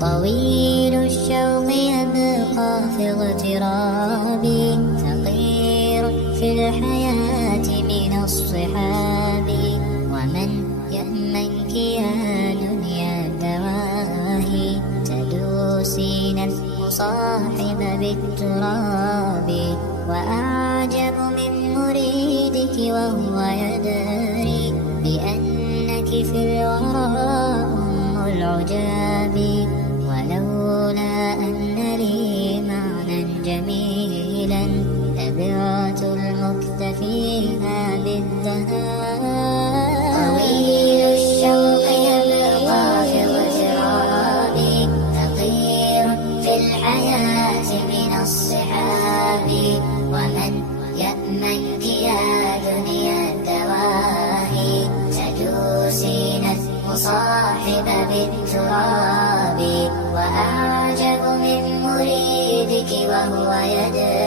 طويل الشوق يبقى في اغترابي، فقير في الحياة من الصحاب. ومن يأمنك يا دنيا الدواهي، تدوسين المصاحب بالتراب. وأعجب من مريدك وهو يدري بأنك في الوراء أم العجاب. ولولا أن لي معنى جميلا لبعت المكتفيها بالذهاب. طويل الشوق يبقى في اغترابي، فقير في الحياة من الصحاب. ومن يأمنك يا دنيا الدواهي، تدوسين المصاحب بالتراب. وأعجب من مريدك وهو يدري